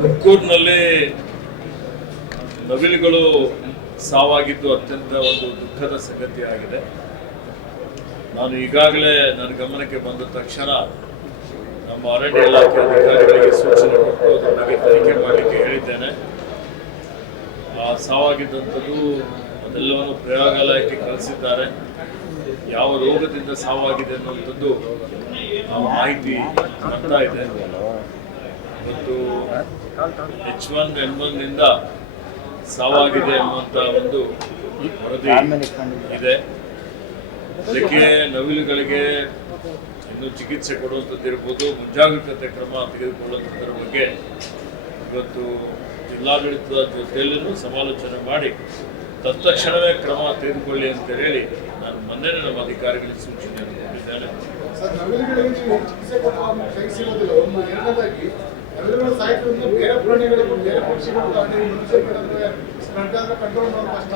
ತುಮಕೂರಿನಲ್ಲಿ ನವಿಲುಗಳು ಸಾವಾಗಿದ್ದು ಅತ್ಯಂತ ಒಂದು ದುಃಖದ ಸಂಗತಿಯಾಗಿದೆ. ನಾನು ಈಗಾಗಲೇ ನನ್ನ ಗಮನಕ್ಕೆ ಬಂದ ತಕ್ಷಣ ನಮ್ಮ ಅರಣ್ಯ ಇಲಾಖೆ ಅಧಿಕಾರಿಗಳಿಗೆ ಸೂಚನೆ ಕೊಟ್ಟು ಅದರ ಬಗ್ಗೆ ತನಿಖೆ ಮಾಡಲಿಕ್ಕೆ ಹೇಳಿದ್ದೇನೆ. ಸಾವಾಗಿದ್ದಂಥದ್ದು ಅದೆಲ್ಲವನ್ನು ಪ್ರಯೋಗಾಲಯಕ್ಕೆ ಕಳಿಸಿದ್ದಾರೆ. ಯಾವ ರೋಗದಿಂದ ಸಾವಾಗಿದೆ ಅನ್ನುವಂಥದ್ದು ಮಾಹಿತಿ ಬರ್ತಾ ಇದೆ. ಮತ್ತು H1N1ನಿಂದ ಸಾವಾಗಿದೆ ಅನ್ನುವಂಥ ಒಂದು ವರದಿ ಇದೆ. ಅದಕ್ಕೆ ನವಿಲುಗಳಿಗೆ ಇನ್ನು ಚಿಕಿತ್ಸೆ ಕೊಡುವಂಥದ್ದು ಇರ್ಬೋದು, ಮುಂಜಾಗ್ರತೆ ಕ್ರಮ ತೆಗೆದುಕೊಳ್ಳುವಂಥದ್ರ ಬಗ್ಗೆ ಇವತ್ತು ಜಿಲ್ಲಾಡಳಿತದ ಜೊತೆಯಲ್ಲೂ ಸಮಾಲೋಚನೆ ಮಾಡಿ ತತ್ಕ್ಷಣವೇ ಕ್ರಮ ತೆಗೆದುಕೊಳ್ಳಿ ಅಂತ ಹೇಳಿ ನಾನು ಮೊನ್ನೆ ನಮ್ಮ ಅಧಿಕಾರಿಗಳಿಗೆ ಸೂಚನೆಯನ್ನು ಕೊಟ್ಟಿದ್ದೇನೆ.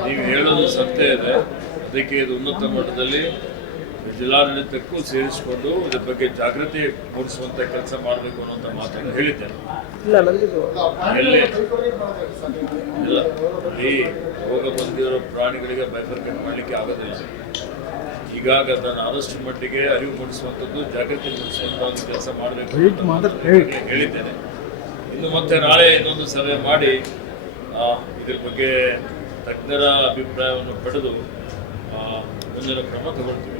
ನೀವು ಹೇಳೋದು ಸತ್ಯ ಇದೆ. ಅದಕ್ಕೆ ಇದು ಉನ್ನತ ಮಟ್ಟದಲ್ಲಿ ಜಿಲ್ಲಾಡಳಿತಕ್ಕೂ ಸೇರಿಸಿಕೊಂಡು ಇದ್ರ ಬಗ್ಗೆ ಜಾಗೃತಿ ಮೂಡಿಸುವಂತ ಕೆಲಸ ಮಾಡಬೇಕು ಅನ್ನುವಂಥ ಮಾತನ್ನು ಹೇಳಿದ್ದೇನೆ. ಈ ರೋಗ ಬಂದಿರೋ ಪ್ರಾಣಿಗಳಿಗೆ ಬೈಫರ್ಕೇಟ್ ಮಾಡಲಿಕ್ಕೆ ಆಗೋದಿಲ್ಲ. ಹೀಗಾಗಿ ಅದನ್ನು ಆದಷ್ಟು ಮಟ್ಟಿಗೆ ಅರಿವು ಮೂಡಿಸುವಂಥದ್ದು, ಜಾಗೃತಿ ಮೂಡಿಸುವಂಥ ಒಂದು ಕೆಲಸ ಮಾಡಬೇಕು ಹೇಳಿದ್ದೇನೆ. ಇನ್ನು ಮತ್ತೆ ನಾಳೆ ಇನ್ನೊಂದು ಸಭೆ ಮಾಡಿ ಇದ್ರ ಬಗ್ಗೆ ತಜ್ಞರ ಅಭಿಪ್ರಾಯವನ್ನು ಪಡೆದು ಮುಂದಿನ ಕ್ರಮ ತಗೊಳ್ತೀವಿ.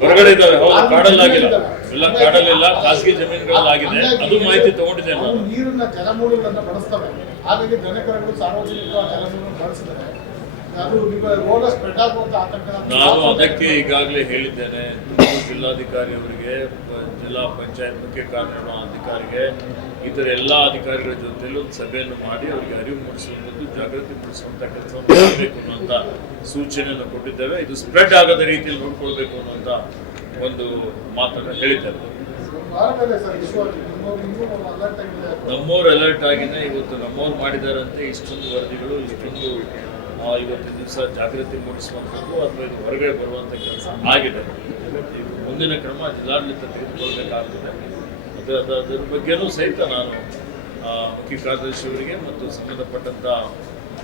ಹೊರಗಡೆ ಇದ್ದಾವೆ, ಹೌದು, ಕಾಡಲ್ಲಾಗಿಲ್ಲ, ಎಲ್ಲ ಕಾಡಲ್ಲಿಲ್ಲ, ಖಾಸಗಿ ಜಮೀನುಗಳಲ್ಲಾಗಿದೆ. ಅದು ಮಾಹಿತಿ ತಗೊಂಡಿದ್ದೇನೆ. ನೀರನ್ನ ಜಲಮೂಲಗಳನ್ನು ಬಳಸ್ತವೆ, ಹಾಗಾಗಿ ದನಕರುಗಳು ಸಾರ್ವಜನಿಕ ಜಲಮೂಲಗಳನ್ನು ಬಳಸಿದರೆ ನಾನು ಅದಕ್ಕೆ ಈಗಾಗಲೇ ಹೇಳಿದ್ದೇನೆ. ಜಿಲ್ಲಾಧಿಕಾರಿ ಅವರಿಗೆ, ಜಿಲ್ಲಾ ಪಂಚಾಯತ್ ಮುಖ್ಯ ಕಾರ್ಯನಿರ್ವಹಣಾಧಿಕಾರಿಗೆ, ಇತರ ಎಲ್ಲ ಅಧಿಕಾರಿಗಳ ಜೊತೆಲೂ ಒಂದು ಸಭೆಯನ್ನು ಮಾಡಿ ಅವರಿಗೆ ಅರಿವು ಮೂಡಿಸುವಂಥದ್ದು, ಜಾಗೃತಿ ಮೂಡಿಸುವಂಥ ಕೆಲಸವನ್ನು ಮಾಡಬೇಕು ಅನ್ನುವಂಥ ಸೂಚನೆಯನ್ನು ಕೊಟ್ಟಿದ್ದೇವೆ. ಇದು ಸ್ಪ್ರೆಡ್ ಆಗದ ರೀತಿಯಲ್ಲಿ ನೋಡ್ಕೊಳ್ಬೇಕು ಅನ್ನುವಂಥ ಒಂದು ಮಾತನ್ನು ಹೇಳಿದ್ದೇವೆ. ನಮ್ಮವ್ರು ಅಲರ್ಟ್ ಆಗಿದೆ. ಇವತ್ತು ನಮ್ಮವ್ರು ಮಾಡಿದಾರಂತೆ ಇಷ್ಟೊಂದು ವರದಿಗಳು, ಇಷ್ಟೊಂದು ಇವತ್ತಿನ ದಿವಸ ಜಾಗೃತಿ ಮೂಡಿಸುವಂಥದ್ದು ಅಥವಾ ಇದು ಹೊರಗಡೆ ಬರುವಂಥ ಕೆಲಸ ಆಗಿದೆ. ಮುಂದಿನ ಕ್ರಮ ಜಿಲ್ಲಾಡಳಿತ ತೆಗೆದುಕೊಳ್ಬೇಕಾಗ್ತದೆ. ಅದರ ಬಗ್ಗೆನೂ ಸಹಿತ ನಾನು ಮುಖ್ಯ ಕಾರ್ಯದರ್ಶಿಯವರಿಗೆ ಮತ್ತು ಸಂಬಂಧಪಟ್ಟಂಥ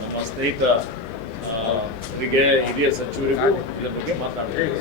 ನಮ್ಮ ಸ್ನೇಹಿತರಿಗೆ, ಹಿರಿಯ ಸಚಿವರಿಗೂ ಇದರ ಬಗ್ಗೆ ಮಾತನಾಡಿದ್ದೇನೆ.